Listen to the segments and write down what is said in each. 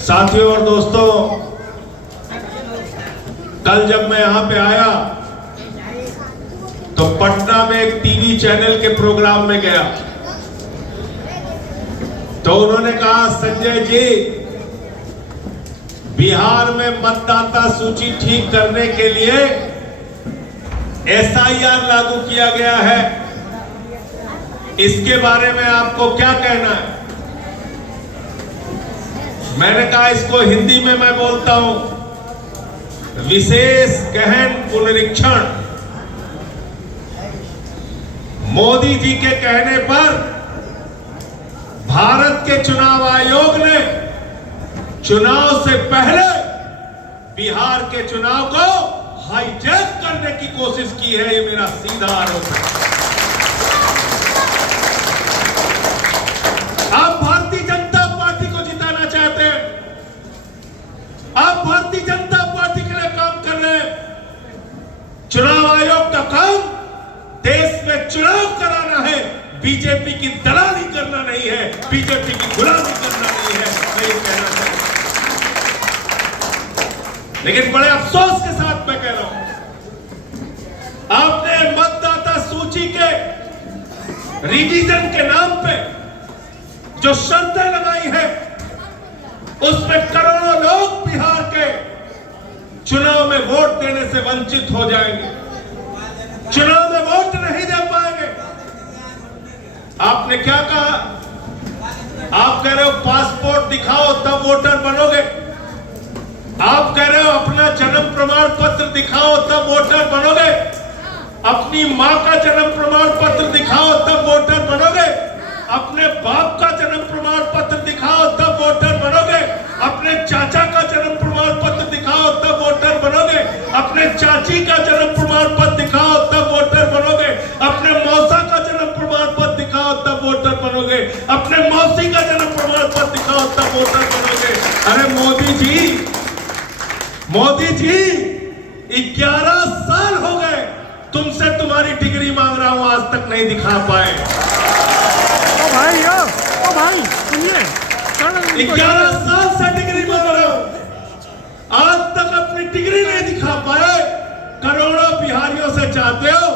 साथियों और दोस्तों, कल जब मैं यहां पे आया तो पटना में एक टीवी चैनल के प्रोग्राम में गया तो उन्होंने कहा, संजय जी, बिहार में मतदाता सूची ठीक करने के लिए एसआईआर लागू किया गया है, इसके बारे में आपको क्या कहना है? मैंने कहा, इसको हिंदी में मैं बोलता हूं, विशेष गहन पुनरीक्षण। मोदी जी के कहने पर भारत के चुनाव आयोग ने चुनाव से पहले बिहार के चुनाव को हाईजैक करने की कोशिश की है। ये मेरा सीधा आरोप है। आप भारतीय जनता पार्टी को जिताना चाहते हैं, आप भारतीय जनता पार्टी के लिए काम कर रहे हैं। चुनाव आयोग का काम देश में चुनाव कराना है, बीजेपी की दलाली करना नहीं है, बीजेपी की गुलामी करना नहीं है। मैं ये कहना चाहता हूं, लेकिन बड़े अफसोस के साथ मैं कह रहा हूं, आपने मतदाता सूची के रिवीजन के नाम पे जो शर्तें लगाई है, उसमें करोड़ों लोग बिहार के चुनाव में वोट देने से वंचित हो जाएंगे, चुनाव में वोट नहीं दे पाएंगे। आपने क्या कहा? आप कह रहे हो पासपोर्ट दिखाओ तब वोटर बनोगे, आप कह रहे हो अपना जन्म प्रमाण पत्र दिखाओ तब वोटर बनोगे, अपनी मां का जन्म प्रमाण पत्र दिखाओ तब वोटर बनोगे, अपने बाप का जन्म प्रमाण पत्र दिखाओ तब वोटर बनोगे, अपने चाचा का जन्म प्रमाण पत्र दिखाओ तब वोटर बनोगे, अपने चाची का जन्म प्रमाण पत्र दिखाओ तब वोटर बनोगे, अपने मौसा का जन्म प्रमाण पत्र दिखाओ तब वोटर बनोगे, अपने मौसी का जन्म प्रमाण पत्र दिखाओ तब वोटर बनोगे। अरे मोदी जी 11 साल हो गए तुमसे तुम्हारी डिग्री मांग रहा हूं, आज तक नहीं दिखा पाए। ओ भाई सुनिए, 11 साल से डिग्री मांग रहा हूं, आज तक अपनी डिग्री नहीं दिखा पाए। करोड़ों बिहारियों से चाहते हो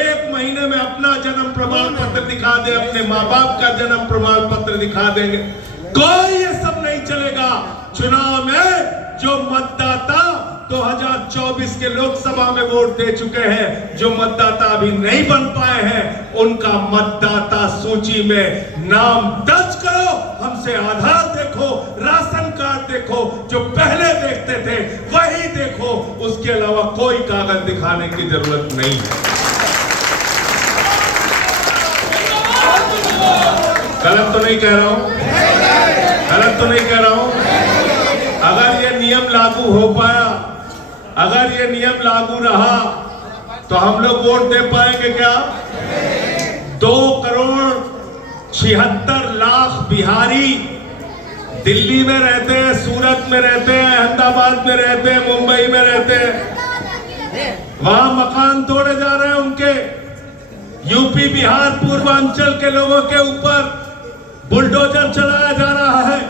एक महीने में अपना जन्म प्रमाण पत्र दिखा दे, अपने माँ बाप का जन्म प्रमाण पत्र दिखा देंगे। कोई ये सब नहीं चलेगा। चुनाव में जो मतदाता 2024 के लोकसभा में वोट दे चुके हैं, जो मतदाता अभी नहीं बन पाए हैं, उनका मतदाता सूची में नाम दर्ज करो, हमसे आधार देखो, राशन कार्ड देखो, जो पहले देखते थे वही देखो, उसके अलावा कोई कागज दिखाने की जरूरत नहीं है। गलत तो नहीं कह रहा हूं, गलत तो नहीं कह रहा हूं। अगर ये नियम लागू हो पाया, अगर ये नियम लागू रहा तो हम लोग वोट दे पाएंगे क्या? 2,76,00,000 बिहारी दिल्ली में रहते हैं, सूरत में रहते हैं, अहमदाबाद में रहते हैं, मुंबई में रहते हैं, वहां मकान तोड़े जा रहे हैं उनके। यूपी बिहार पूर्वांचल के लोगों के ऊपर बुलडोजर चलाया जा रहा है,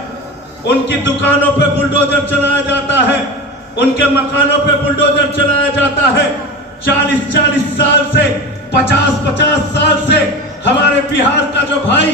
उनकी दुकानों पे बुलडोजर चलाया जाता है, उनके मकानों पे बुलडोजर चलाया जाता है। 40-40 साल से, 50-50 साल से हमारे बिहार का जो भाई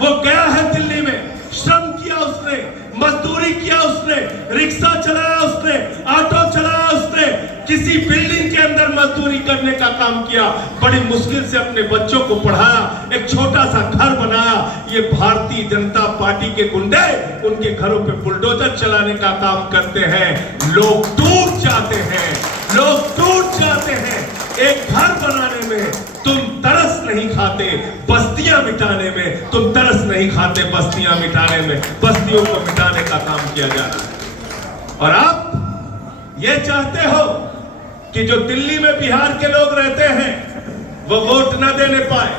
वो गया है दिल्ली में, श्रम किया उसने, मजदूरी किया उसने, रिक्शा चलाया उसने, ऑटो चलाया उसने, किसी बिल्डिंग के अंदर मजदूरी करने का काम किया, बड़ी मुश्किल से अपने बच्चों को पढ़ाया, एक छोटा सा घर बनाया। ये भारतीय जनता पार्टी के गुंडे उनके घरों पे बुलडोजर चलाने का काम करते हैं। लोग टूट जाते हैं, लोग टूट जाते हैं। एक घर बनाने में तुम तरस नहीं खाते, बस्तियां मिटाने में तुम तरस नहीं खाते, बस्तियां मिटाने में बस्तियों को मिटाने का काम किया जा रहा है। और आप ये चाहते हो कि जो दिल्ली में बिहार के लोग रहते हैं वो वोट न देने पाए,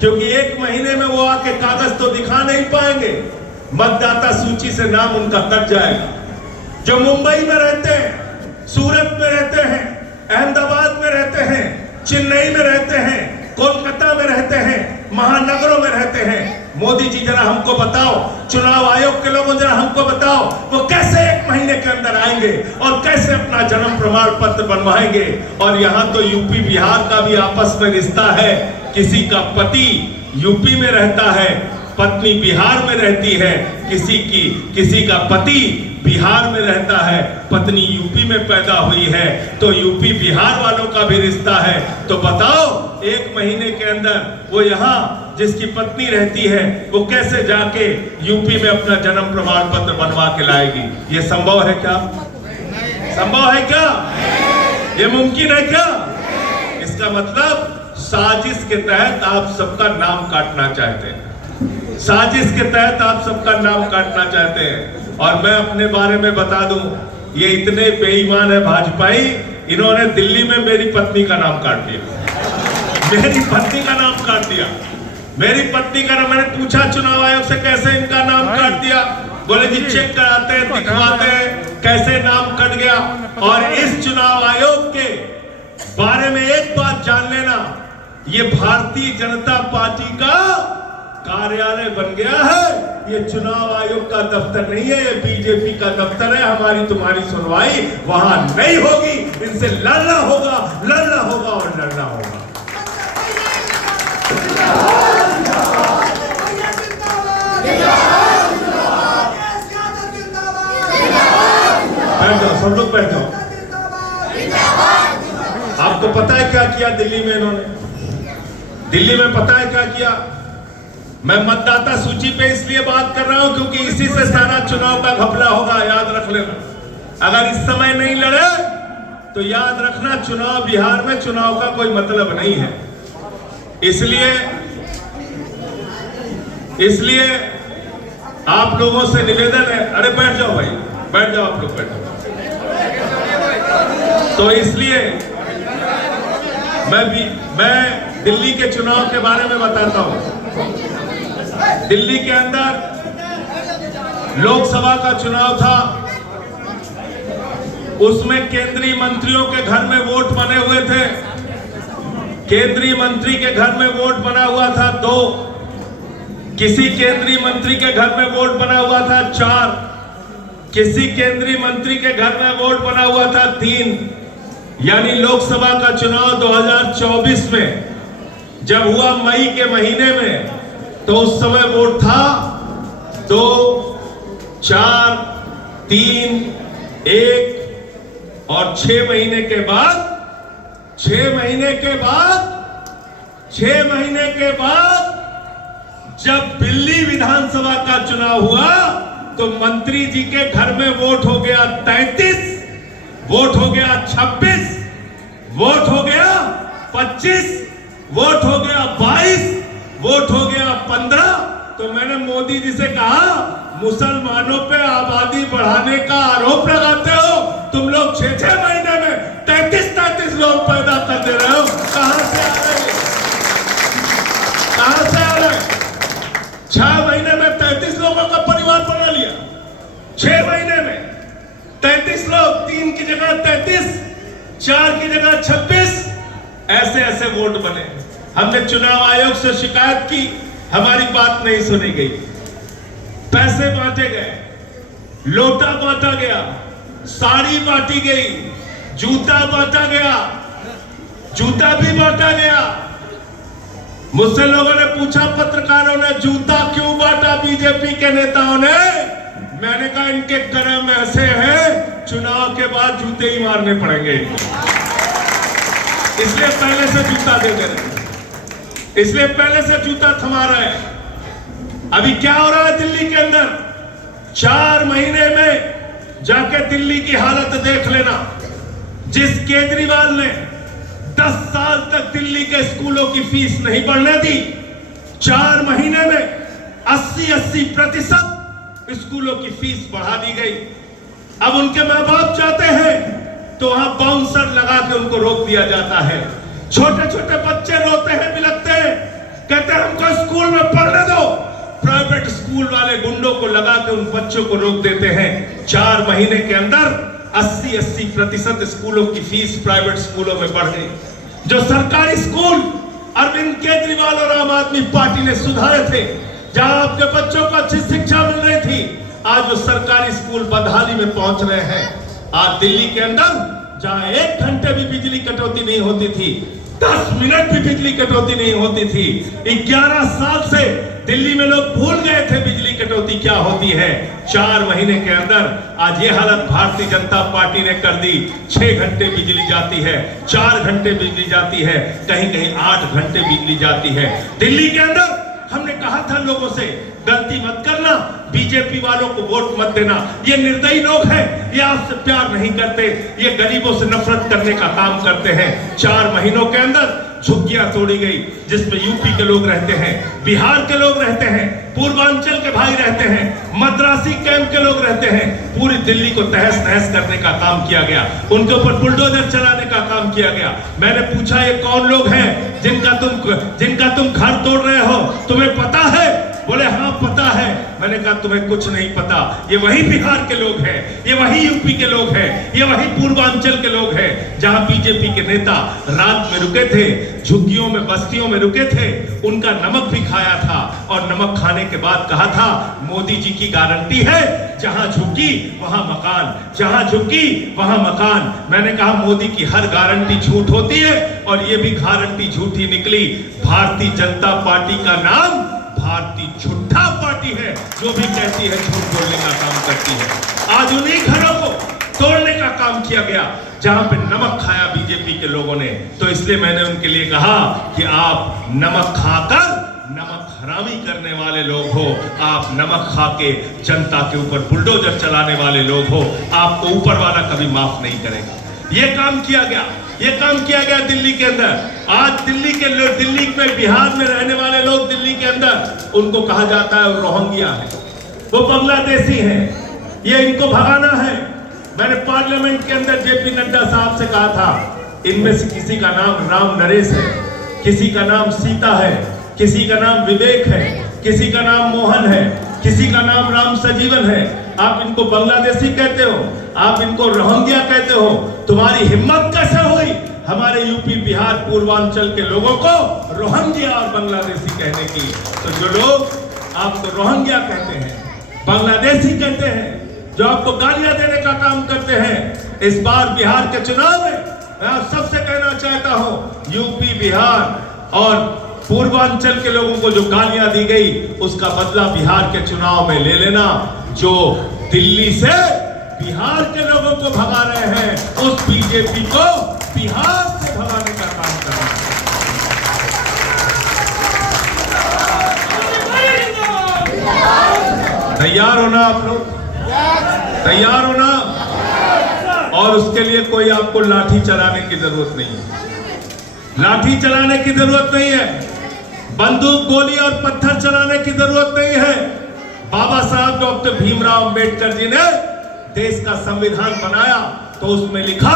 क्योंकि एक महीने में वो आके कागज तो दिखा नहीं पाएंगे, मतदाता सूची से नाम उनका कट जाएगा। जो मुंबई में रहते हैं, सूरत में रहते हैं, अहमदाबाद में रहते हैं, चेन्नई में रहते हैं, कोलकाता में रहते हैं, महानगरों में रहते हैं। मोदी जी जरा हमको बताओ, चुनाव आयोग के लोगों जरा हमको बताओ, वो कैसे 1 महीने के अंदर आएंगे और कैसे अपना जन्म प्रमाण पत्र बनवाएंगे। और यहाँ तो यूपी बिहार का भी आपस में रिश्ता है, किसी का पति यूपी में रहता है, पत्नी बिहार में रहती है, किसी का पति बिहार में रहता है, पत्नी यूपी में पैदा हुई है, तो यूपी बिहार वालों का भी रिश्ता है। तो बताओ 1 महीने के अंदर वो यहाँ जिसकी पत्नी रहती है वो कैसे जाके यूपी में अपना जन्म प्रमाण पत्र बनवा के लाएगी? ये संभव है क्या? संभव है क्या? ये मुमकिन है क्या? इसका मतलब साजिश के तहत आप सबका नाम काटना चाहते हैं, साजिश के तहत आप सबका नाम काटना चाहते हैं। और मैं अपने बारे में बता दूं, ये इतने बेईमान है भाजपाई, इन्होंने दिल्ली में मेरी पत्नी का नाम काट दिया, मेरी पत्नी का नाम काट दिया, मेरी पत्नी का नाम। मैंने पूछा चुनाव आयोग से कैसे इनका नाम काट दिया, बोले जी चेक कराते हैं, दिखवाते हैं कैसे नाम कट गया। और इस चुनाव आयोग के बारे में एक बात जान लेना, ये भारतीय जनता पार्टी का कार्यालय बन गया है, ये चुनाव आयोग का दफ्तर नहीं है, ये बीजेपी का दफ्तर है। हमारी तुम्हारी सुनवाई वहां नहीं होगी, इनसे लड़ना होगा, लड़ना होगा और लड़ना होगा। बैठ जाओ, सब लोग बैठ जाओ। आपको पता है क्या किया दिल्ली में इन्होंने? दिल्ली में पता है क्या किया? मैं मतदाता सूची पे इसलिए बात कर रहा हूं क्योंकि इसी से सारा चुनाव का घपला होगा, याद रख लेना। अगर इस समय नहीं लड़े तो याद रखना चुनाव बिहार में चुनाव का कोई मतलब नहीं है। इसलिए आप लोगों से निवेदन है, अरे बैठ जाओ भाई, बैठ जाओ, आप लोग बैठ जाओ। तो इसलिए मैं दिल्ली के चुनाव के बारे में बताता हूं। दिल्ली के अंदर लोकसभा का चुनाव था, उसमें केंद्रीय मंत्रियों के घर में वोट बने हुए थे। केंद्रीय मंत्री के घर में वोट बना हुआ था 2, किसी केंद्रीय मंत्री के घर में वोट बना हुआ था 4, किसी केंद्रीय मंत्री के घर में वोट बना हुआ था 3। यानी लोकसभा का चुनाव 2024 में जब हुआ मई के महीने में, तो उस समय वोट था 2, 4, 3, 1 और 6 महीने के बाद 6 महीने के बाद जब दिल्ली विधानसभा का चुनाव हुआ तो मंत्री जी के घर में वोट हो गया 33, वोट हो गया 26, वोट हो गया 25, वोट हो गया 22, वोट हो गया 15। तो मैंने मोदी जी से कहा, मुसलमानों पे आबादी बढ़ाने का आरोप लगाते हो तुम लोग, 6-6 महीने में 33-33 लोग पैदा कर दे रहे हो, कहां से आ रहे? कहां से आ रहे? 6 महीने में 33 लोगों का परिवार बना लिया, 6 महीने में 33 लोग, 3 की जगह 33, 4 की जगह 26, ऐसे ऐसे वोट बने। हमने चुनाव आयोग से शिकायत की, हमारी बात नहीं सुनी गई। पैसे बांटे गए, लोटा बांटा गया, साड़ी बांटी गई, जूता बांटा गया, जूता भी बांटा गया। मुझसे लोगों ने पूछा, पत्रकारों ने, जूता क्यों बांटा बीजेपी के नेताओं ने? मैंने कहा इनके कर्म ऐसे हैं, चुनाव के बाद जूते ही मारने पड़ेंगे इनको, इसलिए पहले से जूता दे दे रहे, इसलिए पहले से जूता थमा रहे हैं। अभी क्या हो रहा है दिल्ली के अंदर? 4 महीने में जाके दिल्ली की हालत देख लेना। जिस केजरीवाल ने 10 साल तक दिल्ली के स्कूलों की फीस नहीं बढ़ने दी, 4 महीने में 80% स्कूलों की फीस बढ़ा दी गई। अब उनके माँ बाप जाते हैं तो वहां बाउंसर लगा के उनको रोक दिया जाता है। छोटे छोटे बच्चे रोते हैं, बिलखते हैं, कहते हैं हमको स्कूल में पढ़ने दो। प्राइवेट स्कूल वाले गुंडों को लगा के उन बच्चों को रोक देते हैं। 4 महीने के अंदर 80% स्कूलों की फीस प्राइवेट स्कूलों में बढ़ गई। जो सरकारी स्कूल अरविंद केजरीवाल और आम आदमी पार्टी ने सुधारे थे, जहां आपके बच्चों को अच्छी शिक्षा मिल रही थी, आज वो सरकारी स्कूल बदहाली में पहुंच रहे हैं। आज दिल्ली के अंदर जहां 1 घंटे भी बिजली कटौती नहीं होती थी, 10 मिनट भी बिजली कटौती नहीं होती थी, 11 साल से दिल्ली में लोग भूल गए थे बिजली कटौती क्या होती है। 4 महीने के अंदर आज ये हालत भारतीय जनता पार्टी ने कर दी। 6 घंटे बिजली जाती है, 4 घंटे बिजली जाती है, कहीं कहीं 8 घंटे बिजली जाती है। दिल्ली के अंदर हमने कहा था लोगों से, गलती मत करना, बीजेपी वालों को वोट मत देना, ये निर्दयी लोग हैं, ये आपसे प्यार नहीं करते, ये गरीबों से नफरत करने का काम करते हैं। 4 महीनों के अंदर झुग्गियां तोड़ी गई, जिसमें यूपी के लोग रहते हैं, बिहार के लोग रहते हैं, पूर्वांचल के भाई रहते हैं, मद्रासी कैंप के लोग रहते हैं। पूरी दिल्ली को तहस नहस करने का काम किया गया, उनके ऊपर बुलडोजर चलाने का काम किया गया। मैंने पूछा ये कौन लोग हैं जिनका तुम घर तोड़ रहे हो, तुम्हें पता है? बोले हाँ पता है। मैंने कहा तुम्हें कुछ नहीं पता, ये वही बिहार के लोग हैं, ये वही यूपी के लोग हैं, ये वही पूर्वांचल के लोग हैं, जहां बीजेपी के नेता रात में रुके थे, झुग्गियों में बस्तियों में रुके थे, उनका नमक भी खाया था और नमक खाने के बाद कहा था मोदी जी की गारंटी है, जहां झुग्गी वहां मकान, जहां झुग्गी वहां मकान। मैंने कहा मोदी की हर गारंटी झूठ होती है और ये भी गारंटी झूठी निकली। भारतीय जनता पार्टी का नाम भारतीय झूठा पार्टी है, जो भी कहती है झूठ बोलने का काम करती है। आज उन्हीं घरों को तोड़ने का काम किया गया जहां पे नमक खाया बीजेपी के लोगों ने। तो इसलिए मैंने उनके लिए कहा कि आप नमक खाकर नमक हरामी करने वाले लोग हो, आप नमक खा के जनता के ऊपर बुलडोजर चलाने वाले लोग हो, आपको ऊपर वाला कभी माफ नहीं करेगा। ये काम किया गया, ये काम किया गया दिल्ली के अंदर। आज दिल्ली के लोग, दिल्ली में बिहार में रहने वाले लोग दिल्ली के अंदर, उनको कहा जाता है वो रोहिंग्या है, वो बांग्लादेशी हैं, ये इनको भगाना है। मैंने पार्लियामेंट के अंदर जेपी नड्डा साहब से कहा था, इनमें से किसी का नाम राम नरेश है, किसी का नाम सीता है, किसी का नाम विवेक है, किसी का नाम मोहन है, किसी का नाम राम सजीवन है। आप इनको बांग्लादेशी कहते हो, आप इनको रोहिंग्या कहते हो, तुम्हारी हिम्मत कैसे हुई हमारे यूपी बिहार पूर्वांचल के लोगों को रोहिंग्या और बांग्लादेशी कहने की? तो जो लोग आपको रोहिंग्या कहते हैं, बांग्लादेशी कहते हैं, जो आपको गालियां देने का काम करते हैं, इस बार बिहार के चुनाव में मैं आप सबसे कहना चाहता हूं, यूपी बिहार और पूर्वांचल के लोगों को जो गालियां दी गई, उसका बदला बिहार के चुनाव में ले लेना। जो दिल्ली से बिहार के लोगों को भगा रहे हैं, उस बीजेपी को बिहार से भगाने का काम करना है। तैयार होना आप लोग, तैयार होना। और उसके लिए कोई आपको लाठी चलाने की जरूरत नहीं है, लाठी चलाने की जरूरत नहीं है, बंदूक गोली और पत्थर चलाने की जरूरत नहीं है। बाबा साहब डॉक्टर भीमराव अंबेडकर जी ने देश का संविधान बनाया तो उसमें लिखा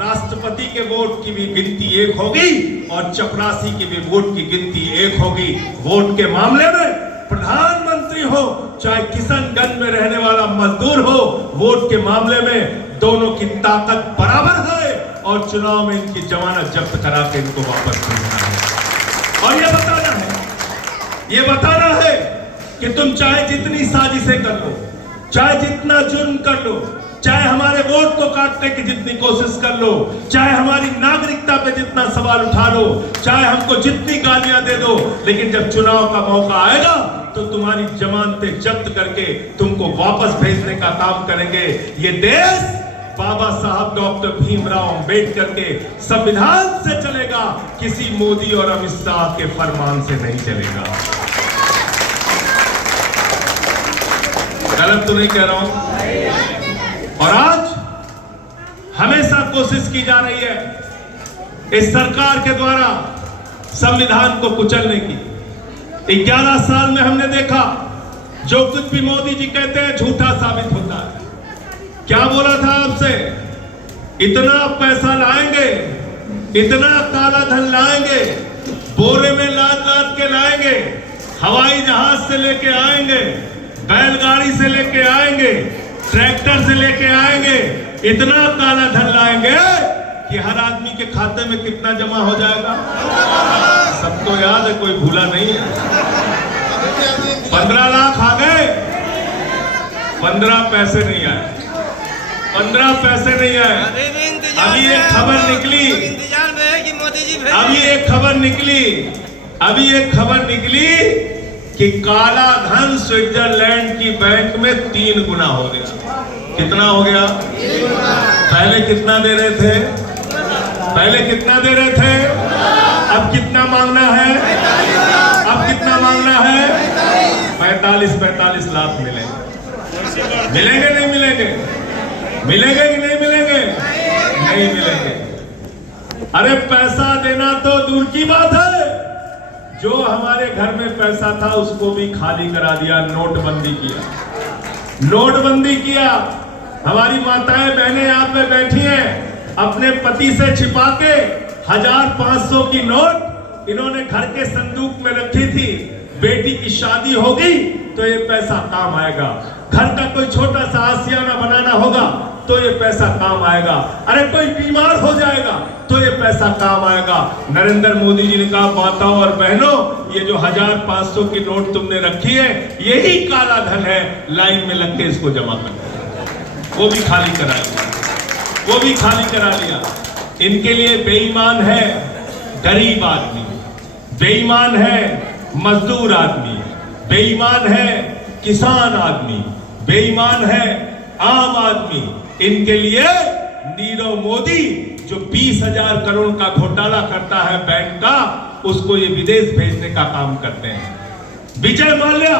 राष्ट्रपति के वोट की भी गिनती 1 होगी और चपरासी की भी वोट की गिनती 1 होगी। वोट के मामले में प्रधानमंत्री हो चाहे किशनगंज में रहने वाला मजदूर हो, वोट के मामले में दोनों की ताकत बराबर है और चुनाव में इनकी जमानत जब्त करा के इनको वापस भेजना है। और ये बताना है कि तुम चाहे जितनी साजिशें कर लो, चाहे जितना जुर्म कर लो, चाहे हमारे वोट को काटने की जितनी कोशिश कर लो, चाहे हमारी नागरिकता पे जितना सवाल उठा लो, चाहे हमको जितनी गालियां दे दो, लेकिन जब चुनाव का मौका आएगा तो तुम्हारी जमानतें जब्त करके तुमको वापस भेजने का काम करेंगे। ये देश बाबा साहब डॉक्टर भीमराव अंबेडकर के संविधान से चलेगा, किसी मोदी और अमित शाह के फरमान से नहीं चलेगा। गलत तो नहीं कह रहा हूं। और आज हमेशा कोशिश की जा रही है इस सरकार के द्वारा संविधान को कुचलने की। 11 साल में हमने देखा जो कुछ भी मोदी जी कहते हैं झूठा साबित होता है। क्या बोला था आपसे, इतना पैसा लाएंगे, इतना काला धन लाएंगे, बोरे में लाद लाद के लाएंगे, हवाई जहाज से लेके आएंगे, बैलगाड़ी से लेके आएंगे, ट्रैक्टर से लेके आएंगे, इतना काला धन लाएंगे कि हर आदमी के खाते में कितना जमा हो जाएगा? सबको याद है, कोई भूला नहीं है। 15 लाख आ गए, 15 पैसे नहीं आए, 15 पैसे नहीं आए। अभी एक खबर निकली, इंतजार में है कि मोदी जी अभी एक खबर निकली, अभी एक खबर निकली कि काला धन स्विट्जरलैंड की बैंक में 3 गुना हो गया। कितना हो गया? पहले कितना दे रहे थे? पहले कितना दे रहे थे? अब कितना मांगना है? अब कितना मांगना है? 45 लाख मिलेंगे। मिलेंगे नहीं मिलेंगे? मिलेंगे कि नहीं मिलेंगे? नहीं मिलेंगे। अरे पैसा देना तो दूर की बात है, जो हमारे घर में पैसा था उसको भी खाली करा दिया, नोटबंदी किया, नोटबंदी किया। हमारी माताएं बहनें यहाँ पे बैठी हैं, अपने पति से छिपा के 1000-500 की नोट इन्होंने घर के संदूक में रखी थी। बेटी की शादी होगी तो ये पैसा काम आएगा, घर का कोई छोटा सा आशियाना बनाना होगा तो ये पैसा काम आएगा, अरे कोई बीमार हो जाएगा तो ये पैसा काम आएगा। नरेंद्र मोदी जी ने कहा, माताओं और बहनों, ये जो 1000-500 की नोट तुमने रखी है यही काला धन है, लाइन में लग के इसको जमा कर। वो भी खाली करा लिया, वो भी खाली करा लिया। इनके लिए बेईमान है गरीब आदमी, बेईमान है मजदूर आदमी, बेईमान है किसान आदमी, बेईमान है आम आदमी। इनके लिए नीरव मोदी जो 20,000 करोड़ का घोटाला करता है बैंक का, उसको ये विदेश भेजने का काम करते हैं। विजय माल्या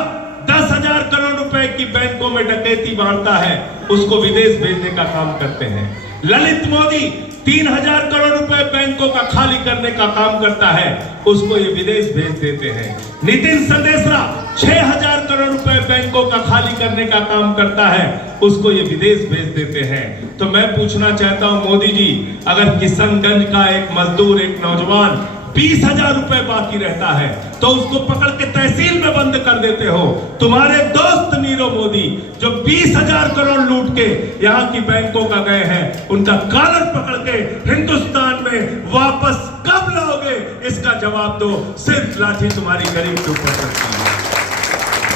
10,000 करोड़ रुपए की बैंकों में डकैती मारता है, उसको विदेश भेजने का काम करते हैं। ललित मोदी 3,000 करोड़ रुपए बैंकों का खाली करने का काम करता है, उसको ये विदेश भेज देते हैं। नितिन संदेशरा 6,000 करोड़ रुपए बैंकों का खाली करने का काम करता है, उसको ये विदेश भेज देते हैं। तो मैं पूछना चाहता हूं मोदी जी, अगर किशनगंज का एक मजदूर, एक नौजवान 20,000 रुपए बाकी रहता है तो उसको पकड़ के तहसील में बंद कर देते हो। तुम्हारे दोस्त नीरव मोदी जो 20,000 करोड़ लूट के यहाँ की बैंकों का गए हैं, उनका कॉलर पकड़ के हिंदुस्तान में वापस कब लाओगे, इसका जवाब दो। सिर्फ लाठी तुम्हारी गरीब के ऊपर चलती है,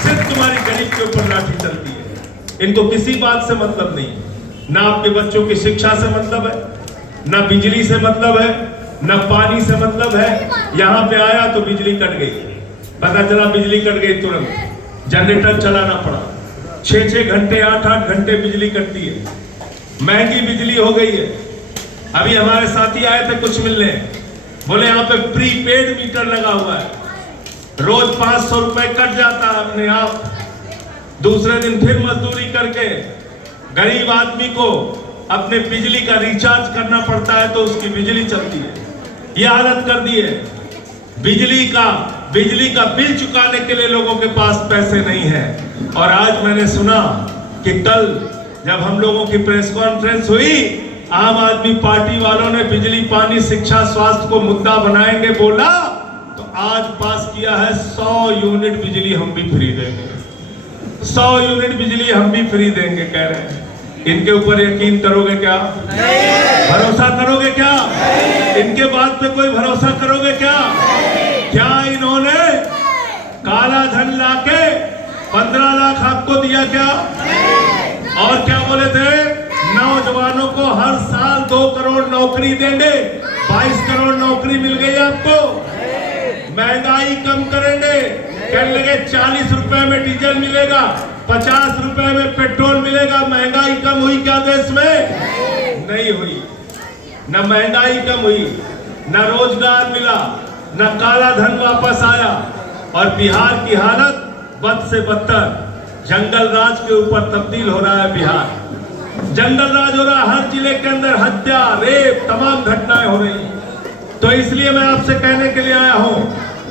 सिर्फ तुम्हारी गरीब के ऊपर लाठी चलती है। इनको किसी बात से मतलब नहीं, ना आपके बच्चों की शिक्षा से मतलब है, ना बिजली से मतलब है, न पानी से मतलब है। यहां पे आया तो बिजली कट गई, पता चला बिजली कट गई, तुरंत जनरेटर चलाना पड़ा। 6-6 घंटे 8-8 घंटे बिजली कटती है, महंगी बिजली हो गई है। अभी हमारे साथी आए थे कुछ मिलने, बोले यहाँ पे प्रीपेड मीटर लगा हुआ है, रोज 500 रुपए कट जाता है अपने आप, दूसरे दिन फिर मजदूरी करके गरीब आदमी को अपने बिजली का रिचार्ज करना पड़ता है तो उसकी बिजली चलती है। ये हालत कर दी है। बिजली का बिल चुकाने के लिए लोगों के पास पैसे नहीं है। और आज मैंने सुना कि कल जब हम लोगों की प्रेस कॉन्फ्रेंस हुई, आम आदमी पार्टी वालों ने बिजली, पानी, शिक्षा, स्वास्थ्य को मुद्दा बनाएंगे बोला, तो आज पास किया है 100 यूनिट बिजली हम भी फ्री देंगे, 100 यूनिट बिजली हम भी फ्री देंगे कह रहे हैं। इनके ऊपर यकीन करोगे क्या? भरोसा करोगे क्या? इनके बात पे कोई भरोसा करोगे क्या? क्या इन्होंने काला धन लाके 15 लाख आपको दिया क्या? और क्या बोले थे? नौजवानों को हर साल 2 करोड़ नौकरी देंगे, 22 करोड़ नौकरी मिल गई आपको। महंगाई कम करेंगे, कहने लगे 40 रुपए में डीजल मिलेगा, 50 रुपए में पेट्रोल मिलेगा। महंगाई कम हुई क्या देश में? नहीं हुई। न महंगाई कम हुई, न रोजगार मिला, न काला धन वापस आया। और बिहार की हालत बद से बदतर, जंगल राज के ऊपर तब्दील हो रहा है बिहार। जंगल राज हो रहा है, हर जिले के अंदर हत्या, रेप, तमाम घटनाएं हो रही। तो इसलिए मैं आपसे कहने के लिए आया हूं,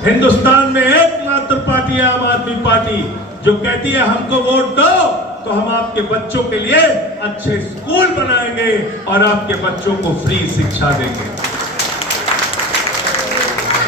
हिंदुस्तान में एकमात्र पार्टी है आम आदमी पार्टी, जो कहती है हमको वोट दो तो हम आपके बच्चों के लिए अच्छे स्कूल बनाएंगे और आपके बच्चों को फ्री शिक्षा देंगे।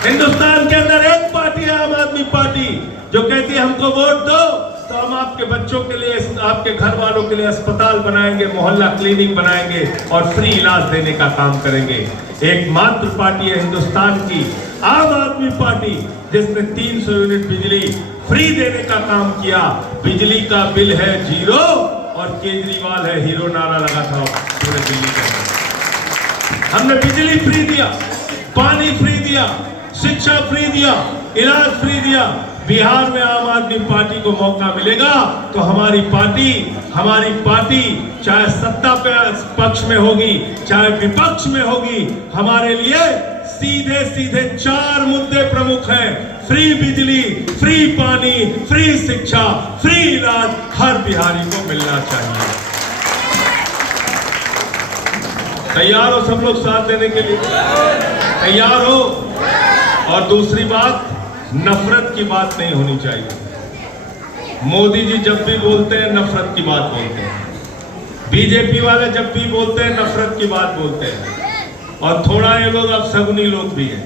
हिंदुस्तान के अंदर एक पार्टी है आम आदमी पार्टी, जो कहती है हमको वोट दो तो तो हम आपके बच्चों के लिए, आपके घर वालों के लिए अस्पताल बनाएंगे, मोहल्ला क्लिनिक बनाएंगे और फ्री इलाज देने का काम करेंगे। एकमात्र पार्टी है हिंदुस्तान की आम आदमी पार्टी जिसने 300 यूनिट बिजली फ्री देने का काम किया। बिजली का बिल है 0 और केजरीवाल है हीरो नारा लगा था पूरे दिल्ली के अंदर। हमने बिजली फ्री दिया, पानी फ्री दिया, शिक्षा फ्री दिया, इलाज फ्री दिया। बिहार में आम आदमी पार्टी को मौका मिलेगा तो हमारी पार्टी चाहे सत्ता पक्ष में होगी चाहे विपक्ष में होगी, हमारे लिए सीधे सीधे 4 मुद्दे प्रमुख हैं। फ्री बिजली, फ्री पानी, फ्री शिक्षा, फ्री इलाज हर बिहारी को मिलना चाहिए। तैयार हो सब लोग साथ देने के लिए? तैयार हो? और दूसरी बात, नफरत की बात नहीं होनी चाहिए। मोदी जी जब भी बोलते हैं नफरत की बात बोलते हैं, बीजेपी वाले जब भी बोलते हैं नफरत की बात बोलते हैं। और थोड़ा ये लोग अब सगुनी लोग भी हैं।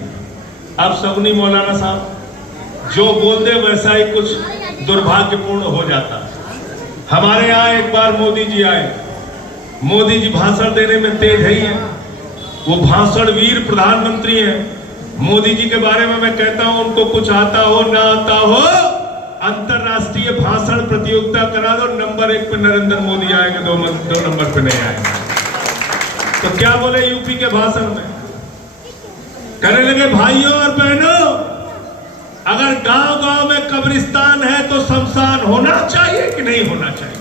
अब सगुनी मौलाना साहब जो बोलते वैसा ही कुछ दुर्भाग्यपूर्ण हो जाता। हमारे यहाँ एक बार मोदी जी आए, मोदी जी भाषण देने में तेज ही है, वो भाषण वीर प्रधानमंत्री हैं। मोदी जी के बारे में मैं कहता हूं उनको कुछ आता हो ना आता हो, अंतरराष्ट्रीय भाषण प्रतियोगिता करा दो, नंबर 1 पे नरेंद्र मोदी आएंगे, 2 नंबर पे नहीं आएंगे। तो क्या बोले यूपी के भाषण में? कहने लगे भाइयों और बहनों, अगर गांव-गांव में कब्रिस्तान है तो शमशान होना चाहिए कि नहीं होना चाहिए?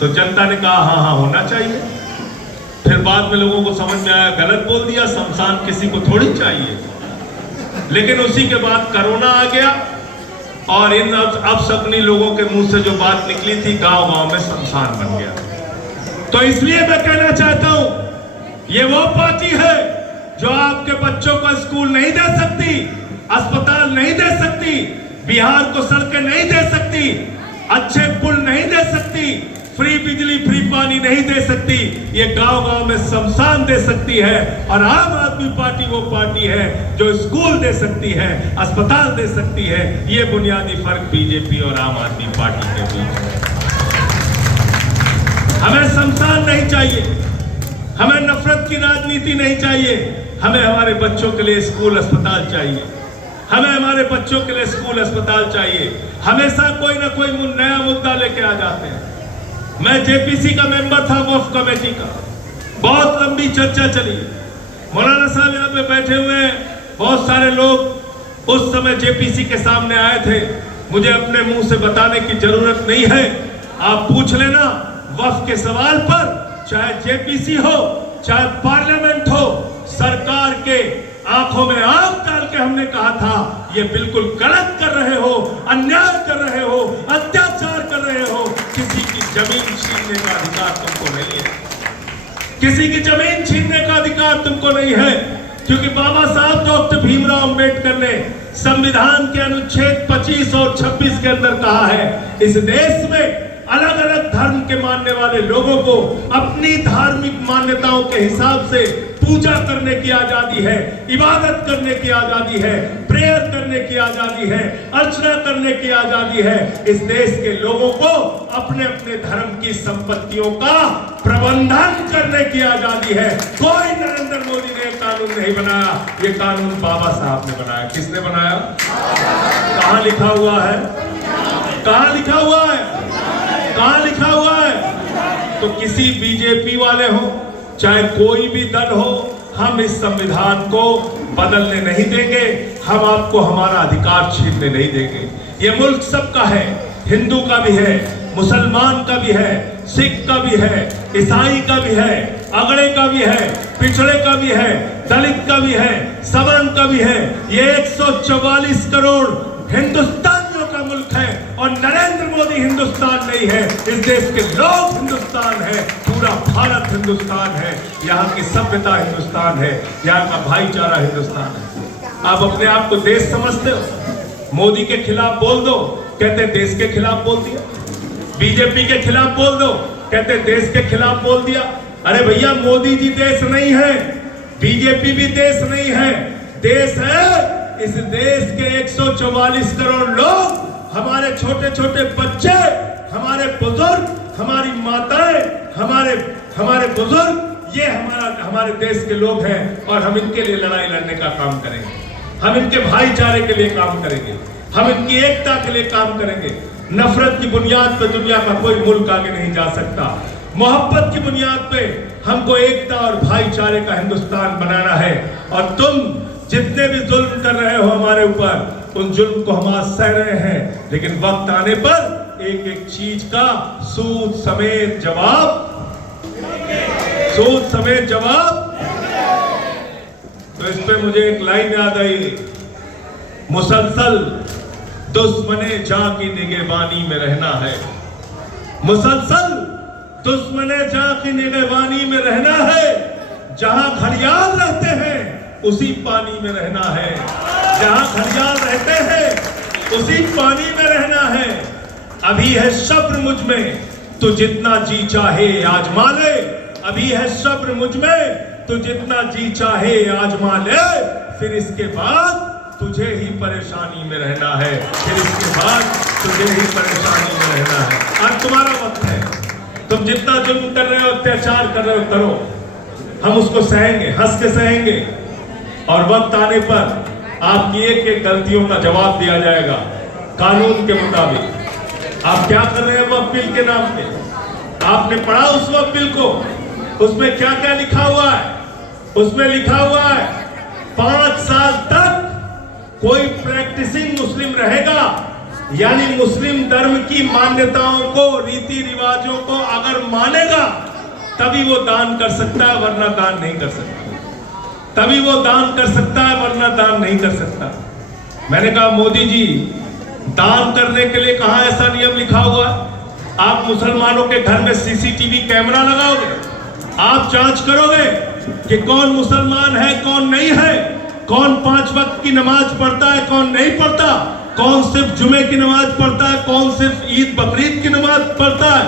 तो जनता ने कहा हाँ होना चाहिए। फिर बाद में लोगों को समझ में आया गलत बोल दिया, शमशान किसी को थोड़ी चाहिए। लेकिन उसी के बाद कोरोना आ गया और इन अपशकुनी लोगों के मुंह से जो बात निकली थी, गांव-गांव में शमशान बन गया। तो इसलिए मैं कहना चाहता हूं, ये वो पार्टी है जो आपके बच्चों को स्कूल नहीं दे सकती, अस्पताल नहीं दे सकती, बिहार को सड़कें नहीं दे सकती, अच्छे पुल नहीं दे सकती, फ्री बिजली फ्री पानी नहीं दे सकती, ये गांव-गांव में शमशान दे सकती है। और आम आदमी पार्टी वो पार्टी है जो स्कूल दे सकती है, अस्पताल दे सकती है। ये बुनियादी फर्क बीजेपी और आम आदमी पार्टी के बीच है। हमें शमशान नहीं चाहिए, हमें नफरत की राजनीति नहीं चाहिए, हमें हमारे बच्चों के लिए स्कूल अस्पताल चाहिए, हमें हमारे बच्चों के लिए स्कूल अस्पताल चाहिए। हमेशा कोई ना कोई नया मुद्दा लेके आ जाते हैं। मैं जेपीसी का मेंबर था, वक्फ कमेटी का, बहुत लंबी चर्चा चली। मौलाना साहब यहाँ पे बैठे हुए हैं, बहुत सारे लोग उस समय जेपीसी के सामने आए थे। मुझे अपने मुंह से बताने की जरूरत नहीं है, आप पूछ लेना। वक्फ के सवाल पर चाहे जेपीसी हो चाहे पार्लियामेंट हो, सरकार के आंखों में आंख डाल के हमने कहा था ये बिल्कुल गलत कर रहे हो, अन्याय कर रहे हो, अत्याचार कर रहे हो। किसी की जमीन छीनने का अधिकार तुमको नहीं है, किसी की जमीन छीनने का अधिकार तुमको नहीं है, क्योंकि बाबा साहब डॉक्टर भीमराव अंबेडकर ने संविधान के अनुच्छेद 25 और 26 के अंदर कहा है, इस देश में अलग अलग धर्म के मानने वाले लोगों को अपनी धार्मिक मान्यताओं के हिसाब से पूजा करने की आजादी है, इबादत करने की आजादी है, प्रेयर करने की आजादी है, अर्चना करने की आजादी है। इस देश के लोगों को अपने अपने धर्म की संपत्तियों का प्रबंधन करने की आजादी है। कोई नरेंद्र मोदी ने कानून नहीं बनाया, ये कानून बाबा साहब ने बनाया। किसने बनाया? कहां लिखा हुआ है? कहां लिखा हुआ है? कहां लिखा हुआ है? तो किसी बीजेपी वाले हो चाहे कोई भी दल हो, हम इस संविधान को बदलने नहीं देंगे, हम आपको हमारा अधिकार छीनने नहीं देंगे। ये मुल्क सबका है, हिंदू का भी है, मुसलमान का भी है, सिख का भी है, ईसाई का भी है, अगड़े का भी है, पिछड़े का भी है, दलित का भी है, सवर्ण का भी है। ये 144 करोड़ हिंदुस्तानियों का मुल्क है और नरेंद्र मोदी हिंदुस्तान नहीं है, इस देश के लोग हिंदुस्तान है, पूरा भारत हिंदुस्तान है, यहाँ की सभ्यता हिंदुस्तान है, यहाँ का भाईचारा हिंदुस्तान है। आप अपने आप को देश समझते हो? मोदी के खिलाफ बोल दो, कहते देश के खिलाफ बोल दिया, बीजेपी के खिलाफ बोल दो, कहते देश के खिलाफ बोल दिया। अरे भैया, मोदी जी देश नहीं है, बीजेपी भी देश नहीं है, देश है इस देश के 144 करोड़ लोग, हमारे छोटे छोटे बच्चे, हमारे बुजुर्ग, हमारी माताएं, हमारे बुजुर्ग, ये हमारे देश के लोग हैं और हम इनके लिए लड़ाई लड़ने का काम करेंगे। हम इनके भाईचारे के लिए काम करेंगे, हम इनकी एकता के लिए काम करेंगे। नफरत की बुनियाद पर दुनिया का कोई मुल्क आगे नहीं जा सकता। मोहब्बत की बुनियाद पे हमको एकता और भाईचारे का हिंदुस्तान बनाना है। और तुम जितने भी जुल्म कर रहे हो हमारे ऊपर, उन जुल्म को हम आज सह रहे हैं, लेकिन वक्त आने पर एक एक चीज का सूद समेत जवाब। तो इस पे मुझे एक लाइन याद आई, मुसलसल दुश्मने जां की निगहबानी में रहना है। मुसलसल दुश्मने जां की निगहबानी में रहना है। जहां घड़ियाल रहते हैं उसी पानी में रहना है। जहां घड़ियाल रहते हैं उसी पानी में रहना है। अभी है सब्र मुझ में, तो जितना जी चाहे आजमा ले। अभी है सब्र मुझ में, तो जितना जी चाहे आजमा ले। फिर इसके बाद तुझे ही परेशानी में रहना है। फिर इसके बाद तुझे ही परेशानी में रहना है। आज तुम्हारा वक्त है। तुम जितना जुल्म कर रहे हो, अत्याचार कर रहे हो, करो। हम उसको सहेंगे, हंस के सहेंगे। और वक्त आने पर आपकी एक एक गलतियों का जवाब दिया जाएगा कानून के मुताबिक। आप क्या कर रहे हैं वक्फ बिल के नाम पे? आपने पढ़ा उस वक्फ बिल को? उसमें क्या क्या लिखा हुआ है? उसमें लिखा हुआ है 5 साल तक कोई प्रैक्टिसिंग मुस्लिम रहेगा, यानी मुस्लिम धर्म की मान्यताओं को, रीति रिवाजों को अगर मानेगा तभी वो दान कर सकता है, वरना दान नहीं कर सकता। तभी वो दान कर सकता है, वरना दान नहीं कर सकता। मैंने कहा मोदी जी, दान करने के लिए कहां ऐसा नियम लिखा हुआ है? आप मुसलमानों के घर में सीसीटीवी कैमरा लगाओगे? आप जांच करोगे कि कौन मुसलमान है, कौन नहीं है, कौन 5 वक्त की नमाज पढ़ता है, कौन नहीं पढ़ता, कौन सिर्फ जुमे की नमाज पढ़ता है, कौन सिर्फ ईद बकरीद की नमाज पढ़ता है?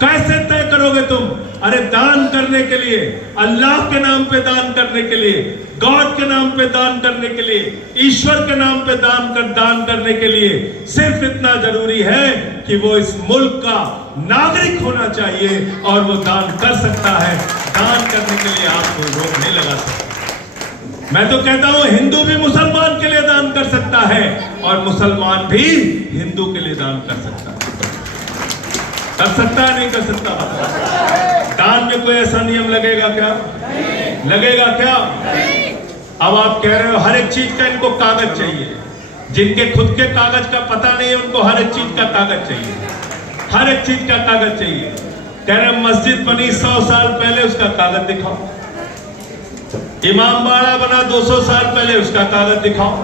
कैसे तय करोगे तुम? अरे दान करने के लिए, अल्लाह के नाम पे दान करने के लिए, गॉड के नाम पे दान करने के लिए, ईश्वर के नाम पे दान करने के लिए सिर्फ इतना जरूरी है कि वो इस मुल्क का नागरिक होना चाहिए और वो दान कर सकता है। दान करने के लिए आप कोई रोक नहीं लगा सकते। मैं तो कहता हूं हिंदू भी मुसलमान के लिए दान कर सकता है और मुसलमान भी हिंदू के लिए दान कर सकता है। कर सकता है, नहीं कर सकता? दान में कोई ऐसा नियम लगेगा क्या? लगेगा क्या? अब आप कह रहे हो हर एक चीज का इनको कागज चाहिए। जिनके खुद के कागज का पता नहीं है उनको हर एक चीज का कागज चाहिए, हर एक चीज का कागज चाहिए। कह रहे मस्जिद बनी 100 साल पहले, उसका कागज दिखाओ। इमाम बाड़ा बना 200 साल पहले, उसका कागज दिखाओ।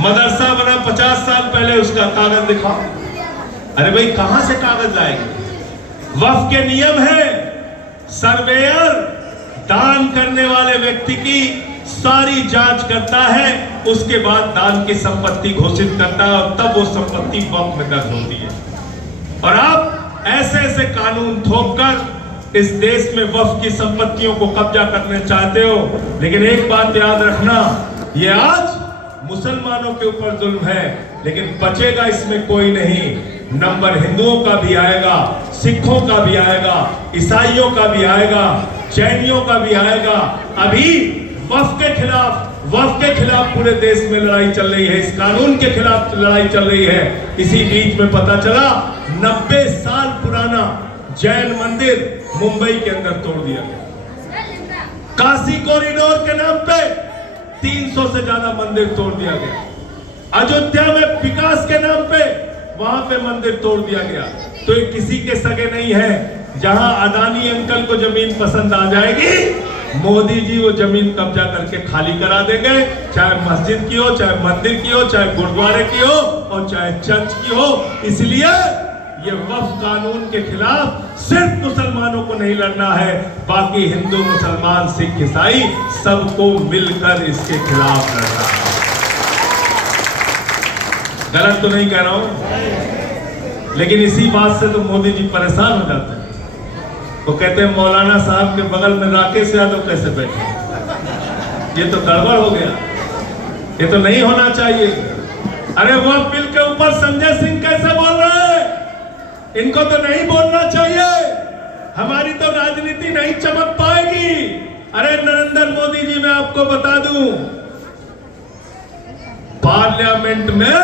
मदरसा बना 50 साल पहले, उसका कागज दिखाओ। अरे भाई कहां से कागज लाएंगे? वक्फ के नियम है, सर्वेयर दान करने वाले व्यक्ति की सारी जांच करता है, उसके बाद दान की संपत्ति घोषित करता है और तब वो संपत्ति वक्फ में दर्ज होती है। और आप ऐसे ऐसे कानून थोपकर इस देश में वक्फ की संपत्तियों को कब्जा करने चाहते हो। लेकिन एक बात याद रखना, ये आज मुसलमानों के ऊपर जुल्म है, लेकिन बचेगा इसमें कोई नहीं। नंबर हिंदुओं का भी आएगा, सिखों का भी आएगा, ईसाइयों का भी आएगा, जैनियों का भी आएगा। अभी वक्फ के खिलाफ पूरे देश में लड़ाई चल रही है, इस कानून के खिलाफ लड़ाई चल रही है। इसी बीच में पता चला 90 साल पुराना जैन मंदिर मुंबई के अंदर तोड़ दिया गया। काशी कॉरिडोर के नाम पे 300 से ज्यादा मंदिर तोड़ दिया गया। अयोध्या में विकास के नाम पे वहां पे मंदिर तोड़ दिया गया। तो ये किसी के सगे नहीं है। जहां अदानी अंकल को जमीन पसंद आ जाएगी, मोदी जी वो जमीन कब्जा करके खाली करा देंगे, चाहे मस्जिद की हो, चाहे मंदिर की हो, चाहे गुरुद्वारे की हो और चाहे चर्च की हो। इसलिए ये वक्फ कानून के खिलाफ सिर्फ मुसलमानों को नहीं लड़ना है, बाकी हिंदू, मुसलमान, सिख, ईसाई सबको मिलकर इसके खिलाफ लड़ना है। गलत तो नहीं कह रहा हूं, लेकिन इसी बात से तो मोदी जी परेशान हो जाते हैं। वो कहते हैं मौलाना साहब के बगल में राकेश यादव कैसे बैठे? ये तो गड़बड़ हो गया, ये तो नहीं होना चाहिए। अरे वक्फ बिल के ऊपर संजय सिंह कैसे बोल रहे हैं? इनको तो नहीं बोलना चाहिए, हमारी तो राजनीति नहीं चमक पाएगी। अरे नरेंद्र मोदी जी, मैं आपको बता दूं, पार्लियामेंट में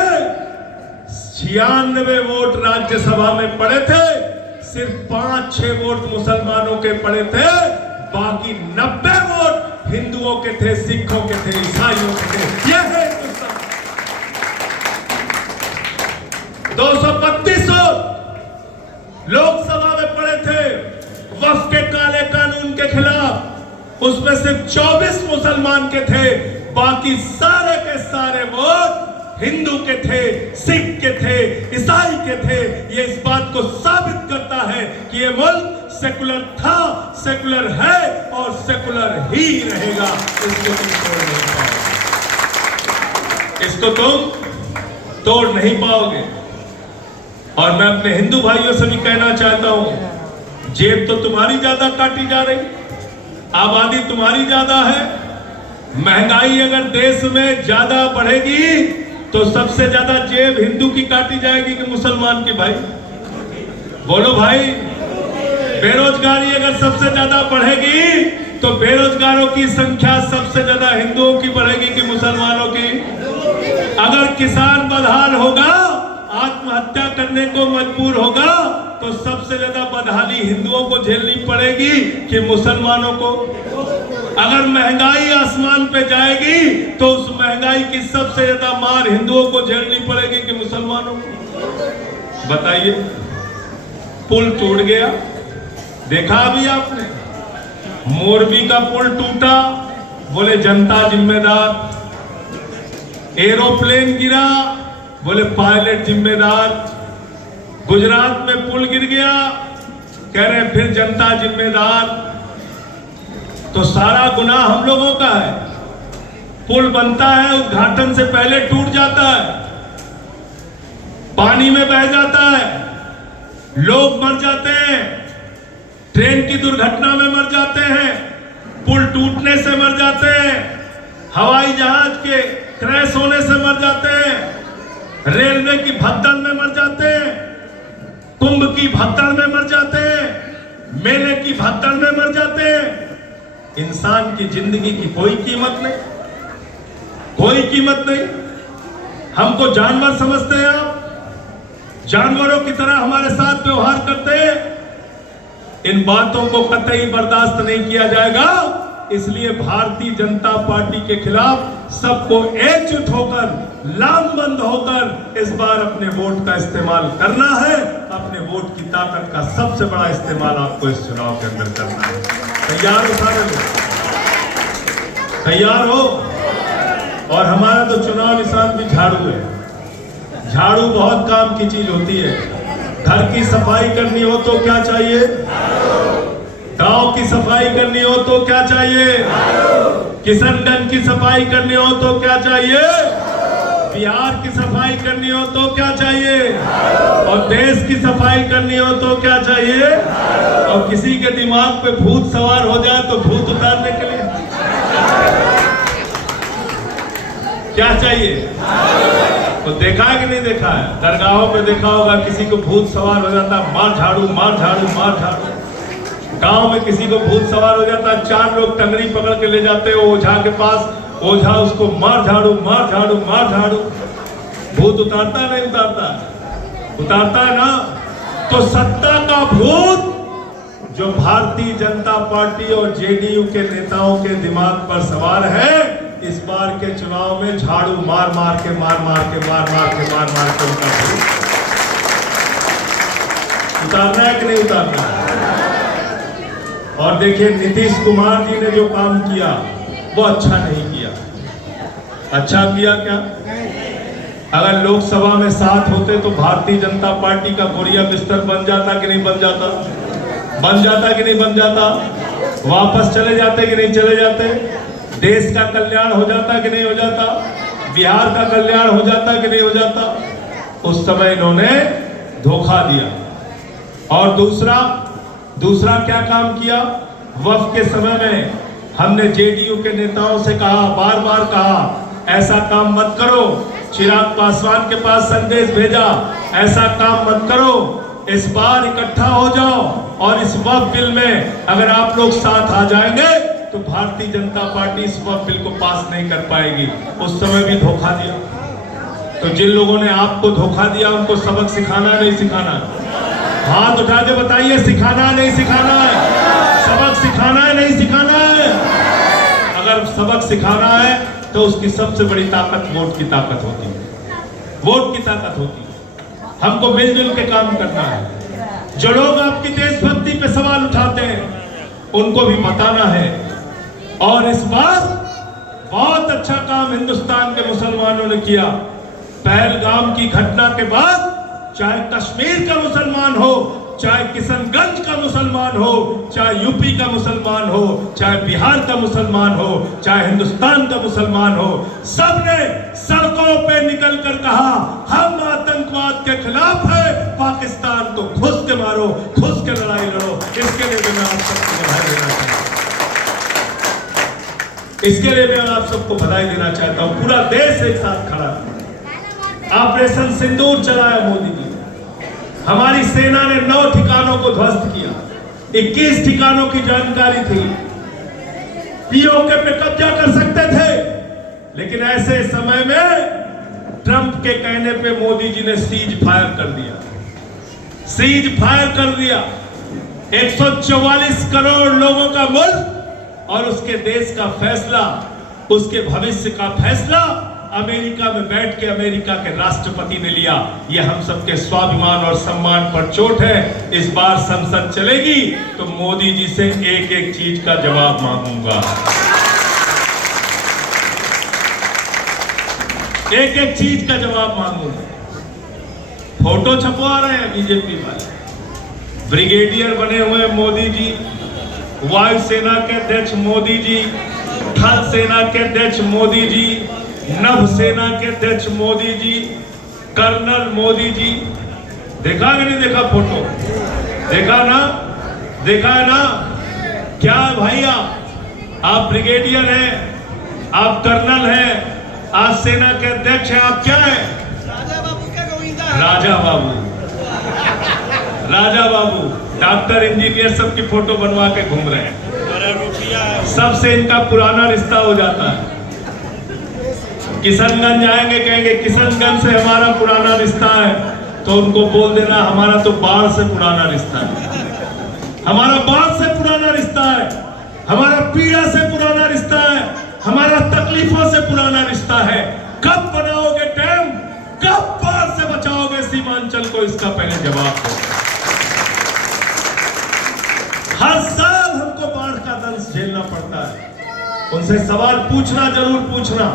96 वोट राज्यसभा में पड़े थे, सिर्फ 5-6 वोट मुसलमानों के पड़े थे, बाकी 90 वोट हिंदुओं के थे, सिखों के थे, ईसाइयों के थे। यह है हिंदुस्तान। 232 लोकसभा में पड़े थे वक्फ के काले कानून के खिलाफ, उसमें सिर्फ 24 मुसलमान के थे, बाकी सारे के सारे वोट हिंदू के थे, सिख के थे, ईसाई के थे। ये इस बात को साबित करता है कि ये मुल्क सेकुलर था, सेकुलर है और सेकुलर ही रहेगा। इसको तुम तोड़ नहीं पाओगे, इसको तुम तोड़ नहीं पाओगे। और मैं अपने हिंदू भाइयों से भी कहना चाहता हूं, जेब तो तुम्हारी ज्यादा काटी जा रही, आबादी तुम्हारी ज्यादा है, महंगाई अगर देश में ज्यादा बढ़ेगी तो सबसे ज्यादा जेब हिंदू की काटी जाएगी कि मुसलमान की? भाई बोलो भाई। बेरोजगारी अगर सबसे ज्यादा बढ़ेगी तो बेरोजगारों की संख्या सबसे ज्यादा हिंदुओं की बढ़ेगी कि मुसलमानों की? अगर किसान बदहाल होगा, आत्महत्या करने को मजबूर होगा, तो सबसे ज्यादा बदहाली हिंदुओं को झेलनी पड़ेगी कि मुसलमानों को? अगर महंगाई आसमान पे जाएगी तो उस महंगाई की सबसे ज्यादा मार हिंदुओं को झेलनी पड़ेगी कि मुसलमानों को? बताइए। पुल टूट गया, देखा अभी आपने? मोरबी का पुल टूटा, बोले जनता जिम्मेदार। एरोप्लेन गिरा, बोले पायलट जिम्मेदार। गुजरात में पुल गिर गया, कह रहे फिर जनता जिम्मेदार। तो सारा गुनाह हम लोगों का है। पुल बनता है, उद्घाटन से पहले टूट जाता है, पानी में बह जाता है, लोग मर जाते हैं, ट्रेन की दुर्घटना में मर जाते हैं, पुल टूटने से मर जाते हैं, हवाई जहाज के क्रैश होने से मर जाते हैं, रेलवे की भगदड़ में मर जाते हैं, कुंभ की भगदड़ में मर जाते हैं, मेले की भगदड़ में मर जाते हैं। इंसान की जिंदगी की कोई कीमत नहीं, कोई कीमत नहीं। हमको जानवर समझते हैं आप, जानवरों की तरह हमारे साथ व्यवहार करते हैं। इन बातों को कतई बर्दाश्त नहीं किया जाएगा। इसलिए भारतीय जनता पार्टी के खिलाफ सबको एकजुट होकर, लामबंद होकर इस बार अपने वोट का इस्तेमाल करना है। अपने वोट की ताकत का सबसे बड़ा इस्तेमाल आपको इस चुनाव के अंदर करना है। तैयार हो सारे लोग? तैयार हो? और हमारा तो चुनाव निशान भी झाड़ू है। झाड़ू बहुत काम की चीज होती है। घर की सफाई करनी हो तो क्या चाहिए? गांव की सफाई करनी हो तो क्या चाहिए? किशनगंज की सफाई करनी हो तो क्या चाहिए? बिहार की सफाई करनी हो तो क्या चाहिए? और देश की सफाई करनी हो तो क्या चाहिए? और किसी के दिमाग पे भूत सवार हो जाए तो भूत उतारने के लिए क्या चाहिए? तो देखा है कि नहीं देखा है? दरगाहों पे देखा होगा, किसी को भूत सवार हो जाता, मार झाड़ू मार झाड़ू मार झाड़ू। गांव में किसी को भूत सवार हो जाता, 4 लोग टंगड़ी पकड़ के ले जाते हो ओझा के पास, ओझा उसको मार झाड़ू मार झाड़ू मार झाड़ू। भूत उतारता है नहीं उतारता? उतारता है ना। तो सत्ता का भूत जो भारतीय जनता पार्टी और जेडीयू के नेताओं के दिमाग पर सवार है, इस बार के चुनाव में झाड़ू मार मार के उनका भूत उतारना है कि नहीं उतारना है? और देखिए, नीतीश कुमार जी ने जो काम किया वो अच्छा नहीं किया। अच्छा किया क्या? अगर लोकसभा में 7 होते तो भारतीय जनता पार्टी का बोरिया बिस्तर बन जाता कि नहीं बन जाता? बन जाता कि नहीं बन जाता? वापस चले जाते कि नहीं चले जाते? देश का कल्याण हो जाता कि नहीं हो जाता? बिहार का कल्याण हो जाता कि नहीं हो जाता? उस समय इन्होंने धोखा दिया। और दूसरा क्या काम किया? वक्फ के समय में हमने जेडीयू के नेताओं से कहा, बार बार कहा, ऐसा काम मत करो चिराग पासवान के पास संदेश भेजा, ऐसा काम मत करो, इस बार इकट्ठा हो जाओ और इस वक्फ बिल में अगर आप लोग साथ आ जाएंगे तो भारतीय जनता पार्टी इस वक्फ बिल को पास नहीं कर पाएगी। उस समय भी धोखा दिया। तो जिन लोगों ने आपको धोखा दिया उनको सबक सिखाना नहीं सिखाना? हाथ उठा के बताइए, सिखाना नहीं सिखाना है? सबक सिखाना है नहीं सिखाना है? अगर सबक सिखाना है तो उसकी सबसे बड़ी ताकत वोट की ताकत होती है। वोट की ताकत होती है। हमको मिलजुल के काम करना है। जो लोग आपकी देशभक्ति पे सवाल उठाते हैं उनको भी बताना है। और इस बार बहुत अच्छा काम हिंदुस्तान के मुसलमानों ने किया। पहलगाम की घटना के बाद चाहे कश्मीर का मुसलमान हो, चाहे किशनगंज का मुसलमान हो, चाहे यूपी का मुसलमान हो, चाहे बिहार का मुसलमान हो, चाहे हिंदुस्तान का मुसलमान हो, सबने सड़कों पे निकल कर कहा हम आतंकवाद के खिलाफ है, पाकिस्तान को घुस के मारो, घुस के लड़ाई लड़ो। इसके लिए भी मैं आप सबको बधाई देना चाहता हूं। इसके लिए मैं आप सबको बधाई देना चाहता हूं। पूरा देश एक साथ खड़ा है। ऑपरेशन सिंदूर चलाया मोदी जी। हमारी सेना ने 9 ठिकानों को ध्वस्त किया। 21 ठिकानों की जानकारी थी। पीओके पे कब्जा कर सकते थे, लेकिन ऐसे समय में ट्रंप के कहने पे मोदी जी ने सीज फायर कर दिया। सीज फायर कर दिया। 144 करोड़ लोगों का मुल्क और उसके देश का फैसला, उसके भविष्य का फैसला अमेरिका में बैठ के अमेरिका के राष्ट्रपति ने लिया। यह हम सबके स्वाभिमान और सम्मान पर चोट है। इस बार संसद चलेगी तो मोदी जी से एक एक चीज का जवाब मांगूंगा। एक एक चीज का जवाब मांगूंगा। फोटो छपवा रहे हैं बीजेपी वाले, ब्रिगेडियर बने हुए मोदी जी, वायुसेना के अध्यक्ष मोदी जी, थल सेना के अध्यक्ष मोदी जी, नभ सेना के अध्यक्ष मोदी जी, कर्नल मोदी जी। देखा कि नहीं देखा फोटो? देखा ना? देखा है ना? क्या भैया, आप ब्रिगेडियर हैं, आप कर्नल हैं, आप सेना के अध्यक्ष हैं, आप क्या हैं? राजा बाबू का गोविंदा। राजा बाबू, राजा बाबू, डॉक्टर इंजीनियर सबकी फोटो बनवा के घूम रहे हैं। सबसे इनका पुराना रिश्ता हो जाता है। किशनगंज आएंगे, कहेंगे किशनगंज से हमारा पुराना रिश्ता है, तो उनको बोल देना हमारा तो बाढ़ से पुराना रिश्ता है। हमारा बाढ़ से पुराना रिश्ता है, हमारा पीड़ा से पुराना रिश्ता है, हमारा तकलीफों से पुराना रिश्ता है। कब बनाओगे डैम, कब बाढ़ से बचाओगे सीमांचल को, इसका पहले जवाब दो। हर साल हमको बाढ़ का दंश झेलना पड़ता है। उनसे सवाल पूछना, जरूर पूछना।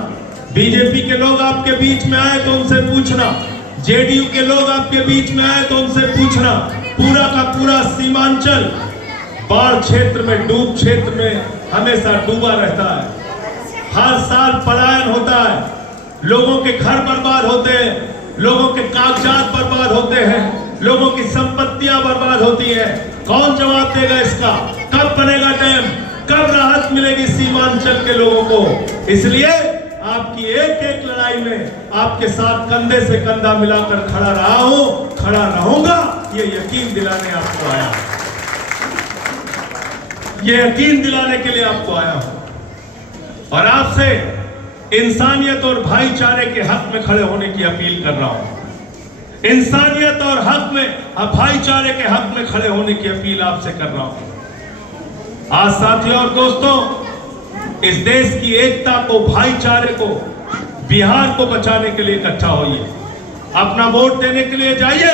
बीजेपी के लोग आपके बीच में आए तो उनसे पूछना, जेडीयू के लोग आपके बीच में आए तो उनसे पूछना। पूरा का पूरा सीमांचल बाढ़ क्षेत्र में, डूब क्षेत्र में हमेशा डूबा रहता है। हर साल पलायन होता है, लोगों के घर बर्बाद होते हैं, लोगों के कागजात बर्बाद होते हैं, लोगों की संपत्तियां बर्बाद होती हैं। कौन जवाब देगा इसका? कब बनेगा डैम, कब राहत मिलेगी सीमांचल के लोगों को? इसलिए आपकी एक एक लड़ाई में आपके साथ कंधे से कंधा मिलाकर खड़ा रहा हूं, खड़ा रहूंगा, ये यकीन दिलाने आपको आया हूं। ये यकीन दिलाने के लिए आपको आया हूं और आपसे इंसानियत और भाईचारे के हक में खड़े होने की अपील कर रहा हूं। इंसानियत और हक में, भाईचारे के हक में खड़े होने की अपील आपसे कर रहा हूं। आज साथियों और दोस्तों, इस देश की एकता को, भाईचारे को, बिहार को बचाने के लिए इकट्ठा होइए। अपना वोट देने के लिए जाइए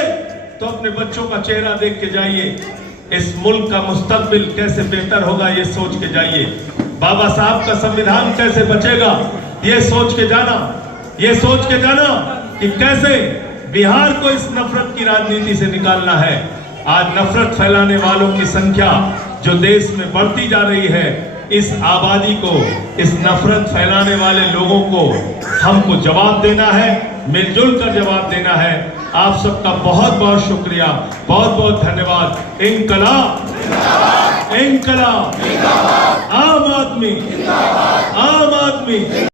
तो अपने बच्चों का चेहरा देख के जाइए। इस मुल्क का मुस्तकबिल कैसे बेहतर होगा ये सोच के जाइए। बाबा साहब का संविधान कैसे बचेगा ये सोच के जाना। ये सोच के जाना कि कैसे बिहार को इस नफरत की राजनीति से निकालना है। आज नफरत फैलाने वालों की संख्या जो देश में बढ़ती जा रही है, इस आबादी को, इस नफरत फैलाने वाले लोगों को हमको जवाब देना है, मिलजुल कर जवाब देना है। आप सबका बहुत बहुत शुक्रिया, बहुत बहुत धन्यवाद। इंकलाब, इंकलाब, आम आदमी, आम आदमी।